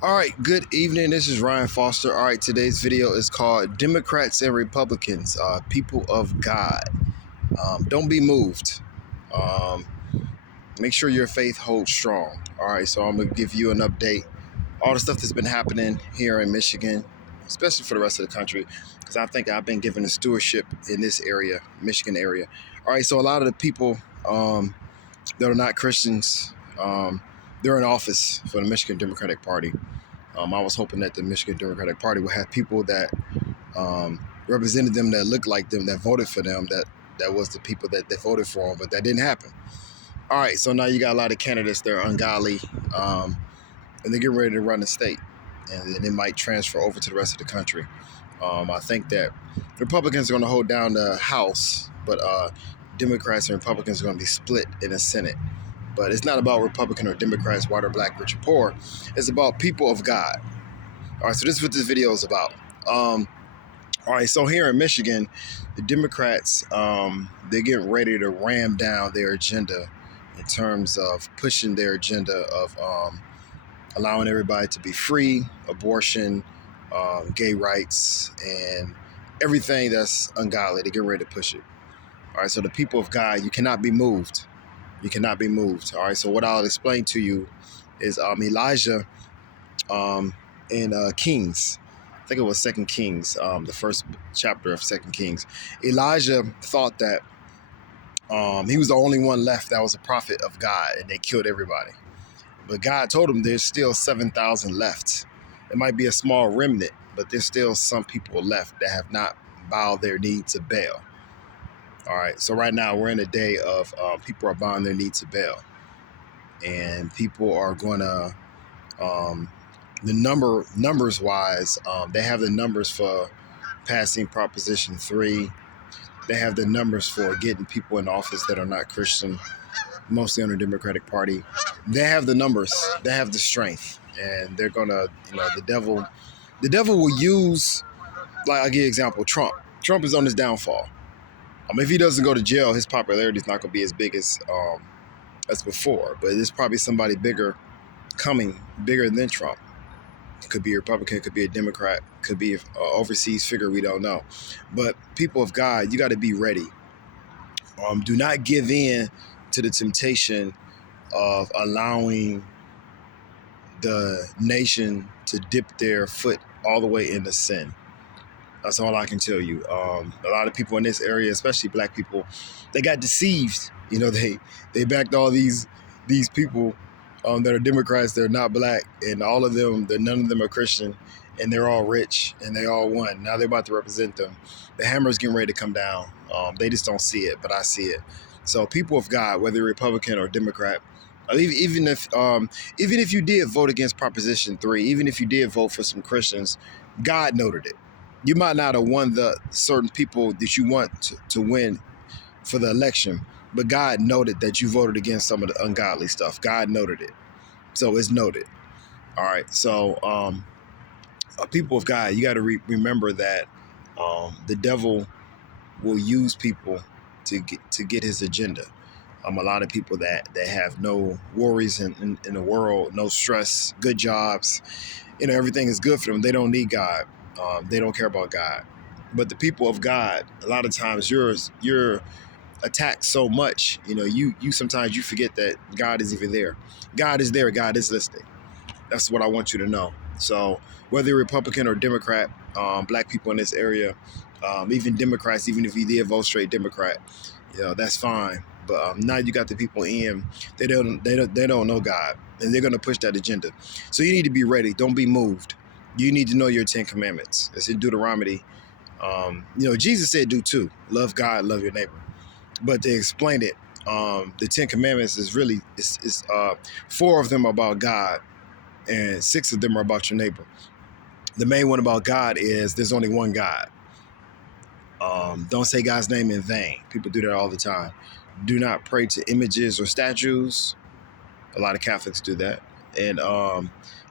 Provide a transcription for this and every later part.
All right, good evening. This is Ryan Foster. All right, today's video is called Democrats and Republicans, People of God. Don't be moved. Um, Make sure your faith holds strong. All right, so I'm going to give you an update. All the stuff that's been happening here in Michigan, especially for the rest of the country, because I think I've been given the stewardship in this area, Michigan area. All right, so a lot of the people that are not Christians, they're in office for the Michigan Democratic Party. I was hoping that the Michigan Democratic Party would have people that represented them, that looked like them, that voted for them, that was the people that they voted for them, but that didn't happen. All right, so now you got a lot of candidates that are ungodly, and they're getting ready to run the state, and then it might transfer over to the rest of the country. I think that Republicans are going to hold down the House, but Democrats and Republicans are going to be split in the Senate. But it's not about Republican or Democrats, white or black, rich or poor. It's about people of God. All right, so this is what this video is about. All right, so here in Michigan, the Democrats, they're getting ready to ram down their agenda in terms of pushing their agenda of allowing everybody to be free, abortion, gay rights, and everything that's ungodly. They're getting ready to push it. All right, so the people of God, you cannot be moved. You cannot be moved. All right, so what I'll explain to you is Elijah in Kings. I think it was Second Kings, the first chapter of Second Kings. Elijah thought that he was the only one left that was a prophet of God, and they killed everybody. But God told him there's still 7,000 left. It might be a small remnant, but there's still some people left that have not bowed their knee to Baal. All right, so right now we're in a day of people are bowing their knee to Baal, and people are going to numbers wise, they have the numbers for passing Proposition 3. They have the numbers for getting people in office that are not Christian, mostly on the Democratic Party. They have the numbers. They have the strength, and they're gonna, the devil will use. Like I'll give you an example. Trump is on his downfall. If he doesn't go to jail, his popularity is not going to be as big as before. But there's probably somebody bigger coming, bigger than Trump. Could be a Republican, could be a Democrat, could be an overseas figure, we don't know. But people of God, you got to be ready. Do not give in to the temptation of allowing the nation to dip their foot all the way into sin. That's all I can tell you. A lot of people in this area, especially black people, they got deceived. They backed all these people that are Democrats. They're not black, and all of them, none of them are Christian, and they're all rich, and they all won. Now they're about to represent them. The hammer's getting ready to come down. They just don't see it, but I see it. So people of God, whether you're Republican or Democrat, even if you did vote against Proposition 3, even if you did vote for some Christians, God noted it. You might not have won the certain people that you want to win for the election, but God noted that you voted against some of the ungodly stuff. God noted it. So it's noted. All right. So people of God, you got to remember that the devil will use people to get his agenda. A lot of people that have no worries in the world, no stress, good jobs, everything is good for them. They don't need God. They don't care about God. But the people of God, a lot of times you're attacked so much. You sometimes you forget that God is even there. God is there. God is listening. That's what I want you to know. So whether you're Republican or Democrat, black people in this area, even Democrats, even if you did vote straight Democrat, that's fine. But now you got the people in, they don't know God, and they're gonna push that agenda. So you need to be ready. Don't be moved. You need to know your 10 commandments. It's in Deuteronomy. Jesus said do too. Love God, love your neighbor. But to explain it, the 10 commandments is really, it's 4 of them are about God, and 6 of them are about your neighbor. The main one about God is there's only one God. Don't say God's name in vain. People do that all the time. Do not pray to images or statues. A lot of Catholics do that. And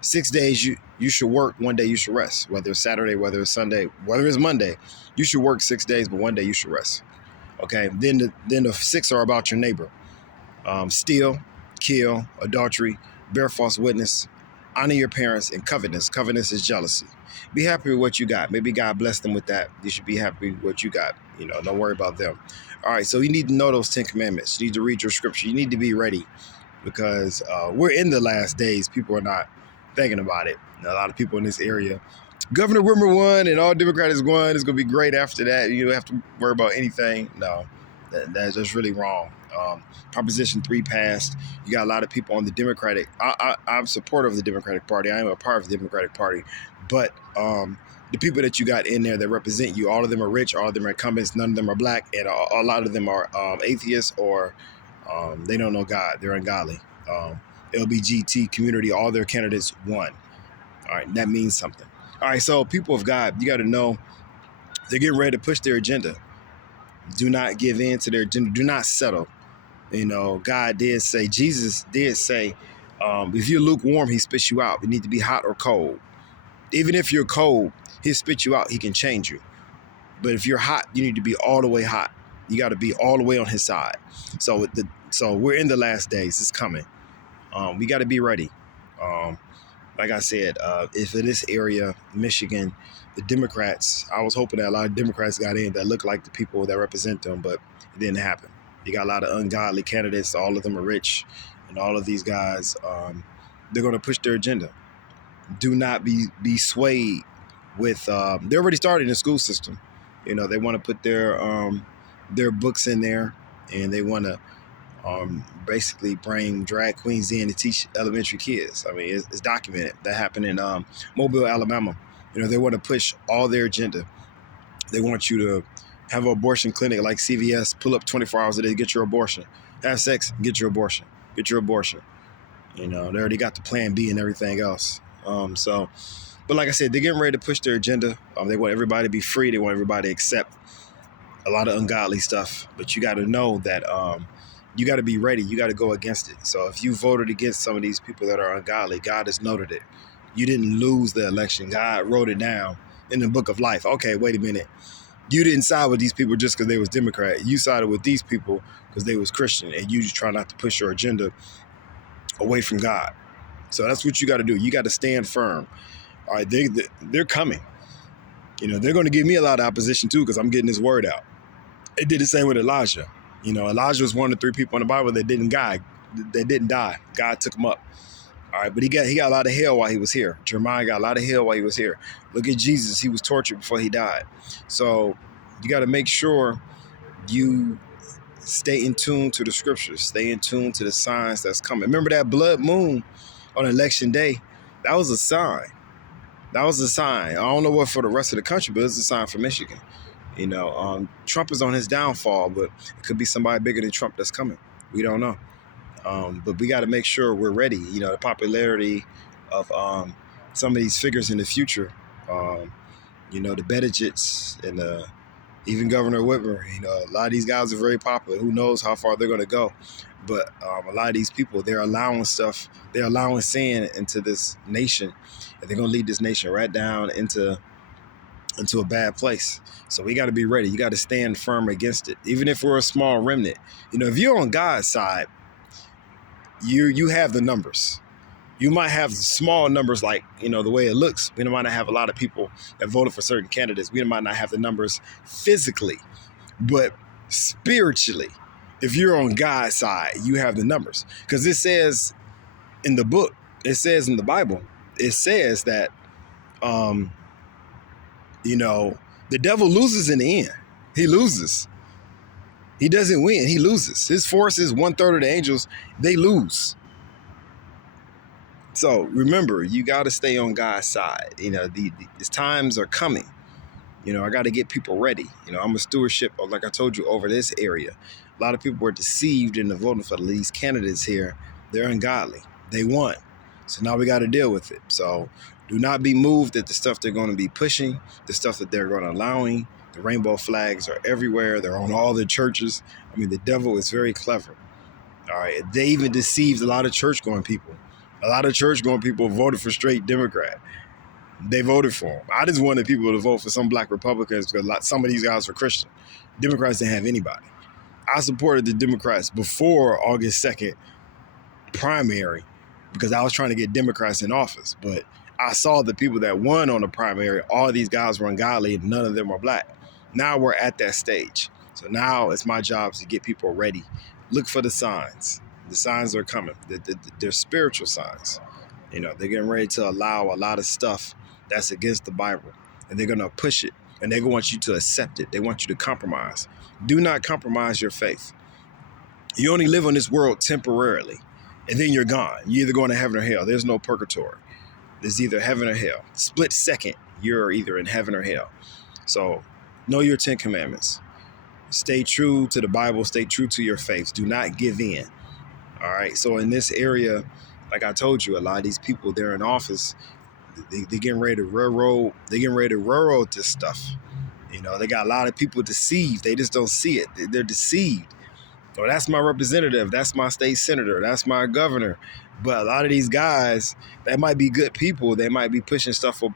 6 days you should work, 1 day you should rest. Whether it's Saturday, whether it's Sunday, whether it's Monday, you should work 6 days, but 1 day you should rest. Okay. Then the 6 are about your neighbor. Steal, kill, adultery, bear false witness, Honor your parents, and covetousness. Covetousness is jealousy. Be happy with what you got. Maybe God blessed them with that. You should be happy with what you got. Don't worry about them. All right, so you need to know those 10 commandments. You need to read your scripture. You need to be ready because we're in the last days. People are not thinking about it. A lot of people in this area. Governor Whitmer won and all Democrats won. It's going to be great after that. You don't have to worry about anything. No, that's just really wrong. Proposition 3 passed. You got a lot of people on the Democratic. I'm supportive of the Democratic Party. I am a part of the Democratic Party. But the people that you got in there that represent you, all of them are rich, all of them are incumbents, none of them are black, and a lot of them are atheists or they don't know God. They're ungodly. LBGT community, all their candidates won. All right, that means something. All right, so people of God, you got to know they're getting ready to push their agenda. Do not give in to their agenda. Do not settle. God did say, Jesus did say, if you're lukewarm, he spits you out. You need to be hot or cold. Even if you're cold, he'll spit you out. He can change you. But if you're hot, you need to be all the way hot. You got to be all the way on his side. So we're in the last days. It's coming. We got to be ready. Like I said, if in this area, Michigan, the Democrats, I was hoping that a lot of Democrats got in that look like the people that represent them, but it didn't happen. You got a lot of ungodly candidates. All of them are rich. And all of these guys, they're going to push their agenda. Do not be swayed with, they're already started in the school system. They want to put their books in there, and they want to basically bring drag queens in to teach elementary kids. I mean, it's documented. That happened in Mobile, Alabama. They want to push all their agenda. They want you to have an abortion clinic like CVS, pull up 24 hours a day, get your abortion. Have sex, get your abortion. Get your abortion. They already got the plan B and everything else. But like I said, they're getting ready to push their agenda. They want everybody to be free. They want everybody to accept a lot of ungodly stuff. But you got to know that you got to be ready. You got to go against it. So if you voted against some of these people that are ungodly, God has noted it. You didn't lose the election. God wrote it down in the book of life. Okay, wait a minute. You didn't side with these people just because they was Democrat. You sided with these people because they was Christian, and you just try not to push your agenda away from God. So that's what you got to do. You got to stand firm. All right, they're coming. They're going to give me a lot of opposition too because I'm getting this word out. It did the same with Elijah. Elijah was one of the 3 people in the Bible that didn't die. God took him up. All right, but he got a lot of hell while he was here. Jeremiah got a lot of hell while he was here. Look at Jesus. He was tortured before he died. So you got to make sure you stay in tune to the scriptures. Stay in tune to the signs that's coming. Remember that blood moon on election day? That was a sign. That was a sign. I don't know what for the rest of the country, but it's a sign for Michigan. Trump is on his downfall, but it could be somebody bigger than Trump that's coming. We don't know. But we got to make sure we're ready. The popularity of some of these figures in the future, the Buttigieg and even Governor Whitmer, a lot of these guys are very popular. Who knows how far they're going to go? But a lot of these people, they're allowing stuff, they're allowing sin into this nation, and they're going to lead this nation right down into a bad place. So we got to be ready. You got to stand firm against it. Even if we're a small remnant, if you're on God's side, you have the numbers. You might have small numbers like, the way it looks. We might not have a lot of people that voted for certain candidates. We might not have the numbers physically, but spiritually, if you're on God's side, you have the numbers. Because it says in the book, it says in the Bible, it says that, the devil loses in the end. He loses. He doesn't win. He loses. His forces, 1/3 of the angels, they lose. So remember, you got to stay on God's side. These times are coming. I got to get people ready. I'm a stewardship, like I told you, over this area. A lot of people were deceived into voting for these candidates here. They're ungodly. They won. So now we got to deal with it. So do not be moved at the stuff they're going to be pushing, the stuff that they're going to allowing. The rainbow flags are everywhere. They're on all the churches. I mean, the devil is very clever. All right. They even deceived a lot of church-going people. A lot of church-going people voted for straight Democrat. They voted for him. I just wanted people to vote for some black Republicans because some of these guys were Christian. Democrats didn't have anybody. I supported the Democrats before August 2nd primary because I was trying to get Democrats in office. But I saw the people that won on the primary, all of these guys were ungodly and none of them were black. Now we're at that stage. So now it's my job to get people ready. Look for the signs. The signs are coming. They're spiritual signs. You know, they're getting ready to allow a lot of stuff that's against the Bible, and they're going to push it, and they want you to accept it. They want you to compromise. Do not compromise your faith. You only live on this world temporarily, and then you're gone. You're either going to heaven or hell. There's no purgatory. There's either heaven or hell. Split second, you're either in heaven or hell. So know your 10 commandments. Stay true to the Bible. Stay true to your faith. Do not give in. All right. So in this area, like I told you, a lot of these people, they're in office. They're getting ready to railroad. They're getting ready to railroad this stuff. You know, they got a lot of people deceived. They just don't see it. They're deceived. Oh, that's my representative. That's my state senator. That's my governor. But a lot of these guys, that might be good people. They might be pushing stuff for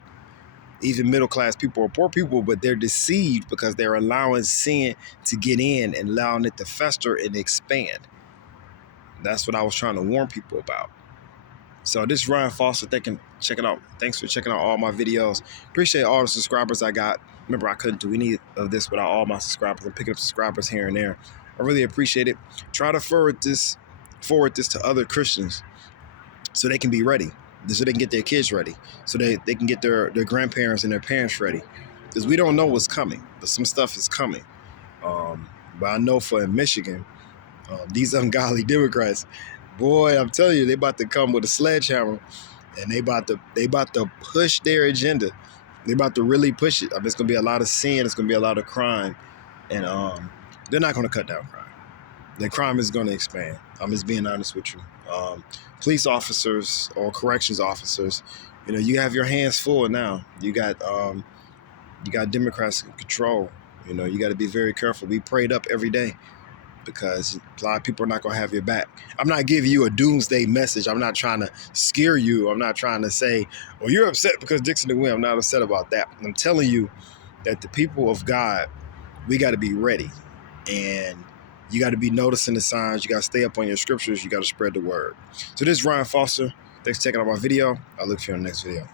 even middle-class people or poor people, but they're deceived because they're allowing sin to get in and allowing it to fester and expand. That's what I was trying to warn people about. So this is Ryan Foster. Thanks for checking out all my videos. Appreciate all the subscribers I got. Remember, I couldn't do any of this without all my subscribers. I'm picking up subscribers here and there. I really appreciate it. Try to forward this to other Christians so they can be ready, so they can get their kids ready, so they can get their grandparents and their parents ready. Because we don't know what's coming, but some stuff is coming. But I know for in Michigan, these ungodly Democrats, boy, I'm telling you, they about to come with a sledgehammer, and they about to push their agenda. They about to really push it. I mean, it's gonna be a lot of sin. It's gonna be a lot of crime, and they're not gonna cut down crime. The crime is gonna expand. I'm just being honest with you. Police officers or corrections officers, you know, you have your hands full now. You got Democrats in control. You know, you got to be very careful. Be prayed up every day, because a lot of people are not going to have your back. I'm not giving you a doomsday message. I'm not trying to scare you. I'm not trying to say, well, you're upset because Dixon didn't win. I'm not upset about that. I'm telling you that the people of God, we got to be ready. And you got to be noticing the signs. You got to stay up on your scriptures. You got to spread the word. So this is Ryan Foster. Thanks for checking out my video. I'll look for you in the next video.